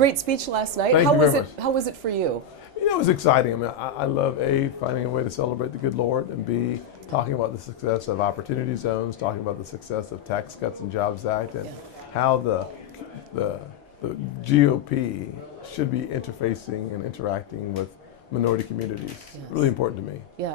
Great speech last night. Thank How you was very it? much. How was it for you? You know, it was exciting. I mean, I love A, finding a way to celebrate the good Lord, and B, talking about the success of opportunity zones, talking about the success of Tax Cuts and Jobs Act, and how the GOP should be interfacing and interacting with minority communities. Yes. Really important to me. Yeah,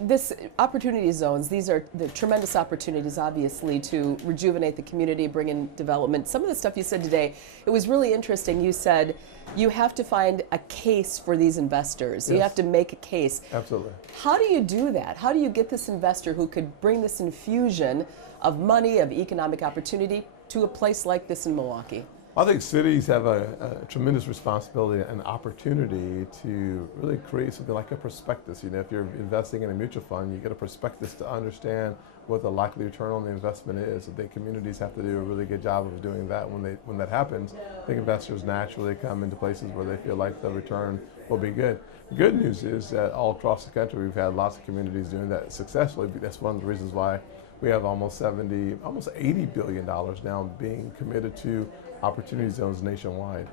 this opportunity zones, these are the tremendous opportunities, obviously, to rejuvenate the community, bring in development. Some of the stuff you said today, it was really interesting. You said you have to find a case for these investors. Yes. You have to make a case. Absolutely. How do you do that? How do you get this investor who could bring this infusion of money, of economic opportunity to a place like this in Milwaukee? I think cities have a tremendous responsibility and opportunity to really create something like a prospectus. You know, if you're investing in a mutual fund, you get a prospectus to understand what the likely return on the investment is. I think communities have to do a really good job of doing that. When that happens, I think investors naturally come into places where they feel like the return will be good. The good news is that all across the country, we've had lots of communities doing that successfully. That's one of the reasons why we have almost $80 billion now being committed to opportunity zones nationwide.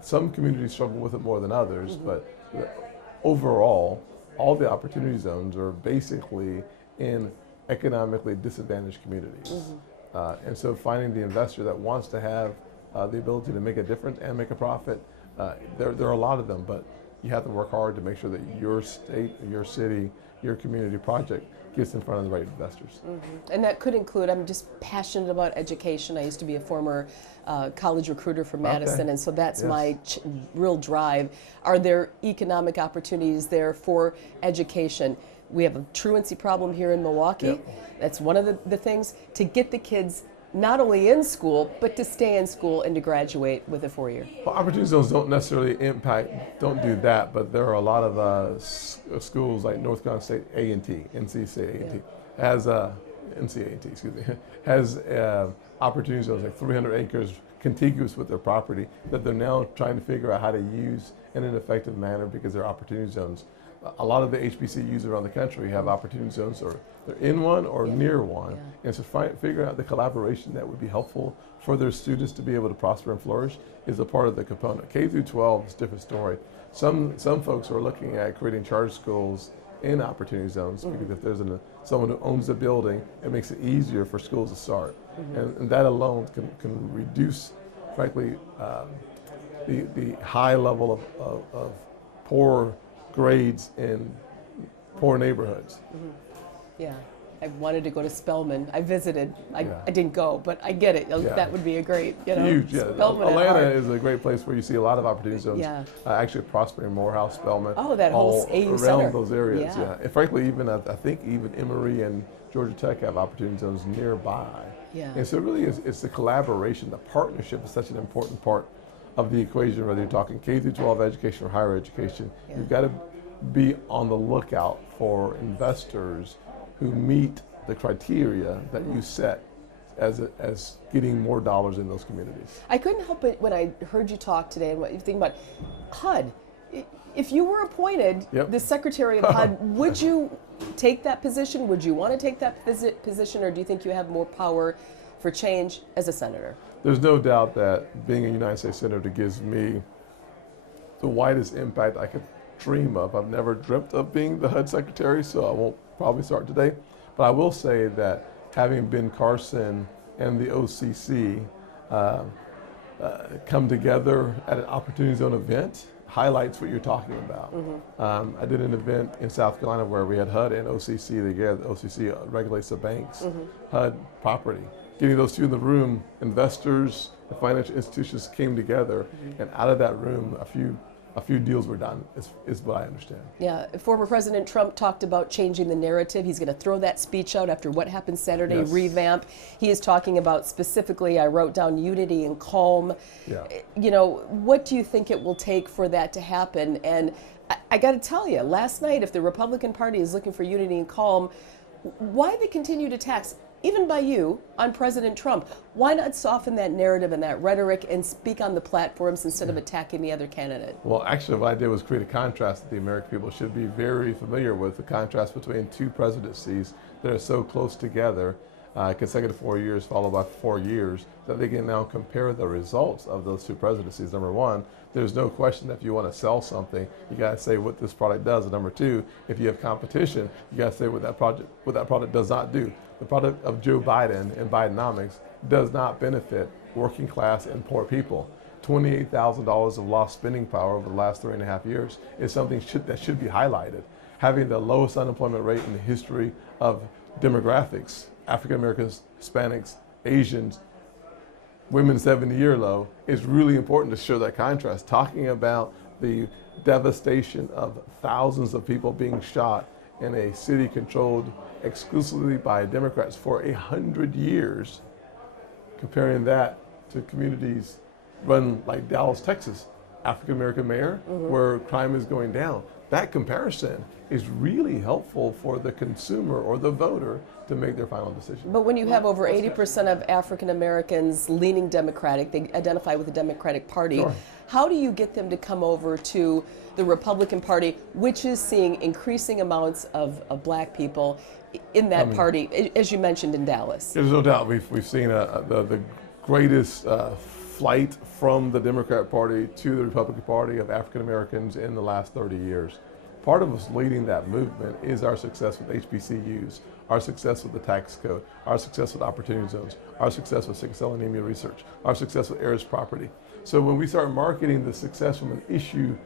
Some communities struggle with it more than others, but overall, all the opportunity zones are basically in economically disadvantaged communities. And so finding the investor that wants to have the ability to make a difference and make a profit, there are a lot of them, but you have to work hard to make sure that your state, your city, your community project gets in front of the right investors. And that could include, I'm just passionate about education. I used to be a former college recruiter for Madison, and so that's my real drive. Are there economic opportunities there for education? We have a truancy problem here in Milwaukee. That's one of the things, to get the kids not only in school, but to stay in school and to graduate with a 4-year. Well, opportunity zones don't necessarily don't do that, but there are a lot of schools like North Carolina State A&T, NC State A&T, has NC-A&T, excuse me, has opportunity zones like 300 acres contiguous with their property that they're now trying to figure out how to use in an effective manner because they're opportunity zones. A lot of the HBCUs around the country have opportunity zones, or they're in one or near one, and so figuring out the collaboration that would be helpful for their students to be able to prosper and flourish is a part of the component. K through 12 is a different story. Some folks are looking at creating charter schools in opportunity zones because if there's someone who owns the building, it makes it easier for schools to start, and that alone can reduce, frankly, the high level of poor grades in poor neighborhoods. Yeah, I wanted to go to Spelman. I visited. I didn't go, but I get it. That would be a great, huge. Spelman Atlanta is a great place where you see a lot of opportunity zones. Actually, Prospering, Morehouse, Spelman. Oh, that whole AU around center. Those areas. And frankly, I think even Emory and Georgia Tech have opportunity zones nearby. And so really, it's the collaboration, the partnership is such an important part of the equation, whether you're talking K through 12 education or higher education. You've got to be on the lookout for investors who meet the criteria that you set as getting more dollars in those communities. I couldn't help it when I heard you talk today and what you think about HUD. If you were appointed the Secretary of HUD, would you take that position? Would you want to take that position, or do you think you have more power for change as a senator? There's no doubt that being a United States Senator gives me the widest impact I could dream of. I've never dreamt of being the HUD Secretary, so I won't probably start today. But I will say that having Ben Carson and the OCC come together at an Opportunity Zone event highlights what you're talking about. I did an event in South Carolina where we had HUD and OCC together. OCC regulates the banks, HUD property. Getting those two in the room, investors, the financial institutions came together, and out of that room, a few deals were done, is what I understand. Yeah, former President Trump talked about changing the narrative. He's going to throw that speech out after what happened Saturday, revamp. He is talking about specifically, I wrote down unity and calm. You know, what do you think it will take for that to happen? And I got to tell you, last night, if the Republican Party is looking for unity and calm, why the continued attacks, even by you, on President Trump? Why not soften that narrative and that rhetoric and speak on the platforms instead of attacking the other candidate? Well, actually what I did was create a contrast that the American people should be very familiar with, the contrast between two presidencies that are so close together. consecutive 4 years followed by 4 years, that they can now compare the results of those two presidencies. Number one, there's no question that if you want to sell something, you got to say what this product does. And number two, if you have competition, you got to say what that product does not do. The product of Joe Biden and Bidenomics does not benefit working class and poor people. $28,000 of lost spending power over the last 3.5 years is something that should be highlighted. Having the lowest unemployment rate in the history of demographics, African Americans, Hispanics, Asians, women 70-year low, is really important to show that contrast. Talking about the devastation of thousands of people being shot in a city controlled exclusively by Democrats for 100 years, comparing that to communities run like Dallas, Texas, African American mayor, where crime is going down. That comparison is really helpful for the consumer or the voter to make their final decision. But when you have over 80% of African Americans leaning Democratic, they identify with the Democratic Party, Sure. How do you get them to come over to the Republican Party, which is seeing increasing amounts of black people in that party, as you mentioned in Dallas? There's no doubt we've seen the greatest flight from the Democrat Party to the Republican Party of African Americans in the last 30 years. Part of us leading that movement is our success with HBCUs, our success with the tax code, our success with opportunity zones, our success with sickle cell anemia research, our success with heirs property. So when we start marketing the success from an issue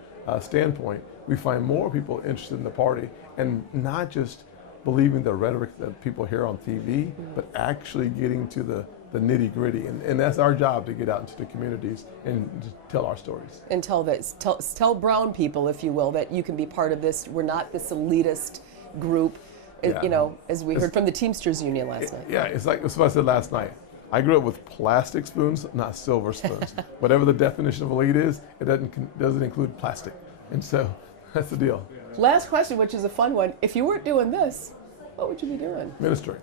standpoint, we find more people interested in the party, and not just believing the rhetoric that people hear on TV, but actually getting to the nitty gritty. And that's our job, to get out into the communities and to tell our stories. And tell brown people, if you will, that you can be part of this. We're not this elitist group, you know, as we heard from the Teamsters Union last night. Yeah, it's like what I said last night. I grew up with plastic spoons, not silver spoons. Whatever the definition of elite is, it doesn't include plastic. And so that's the deal. Last question, which is a fun one. If you weren't doing this, what would you be doing? Ministry.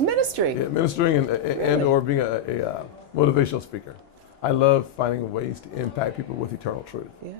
Ministry. Yeah, ministering and or being a motivational speaker. I love finding ways to impact people with eternal truth. Yeah.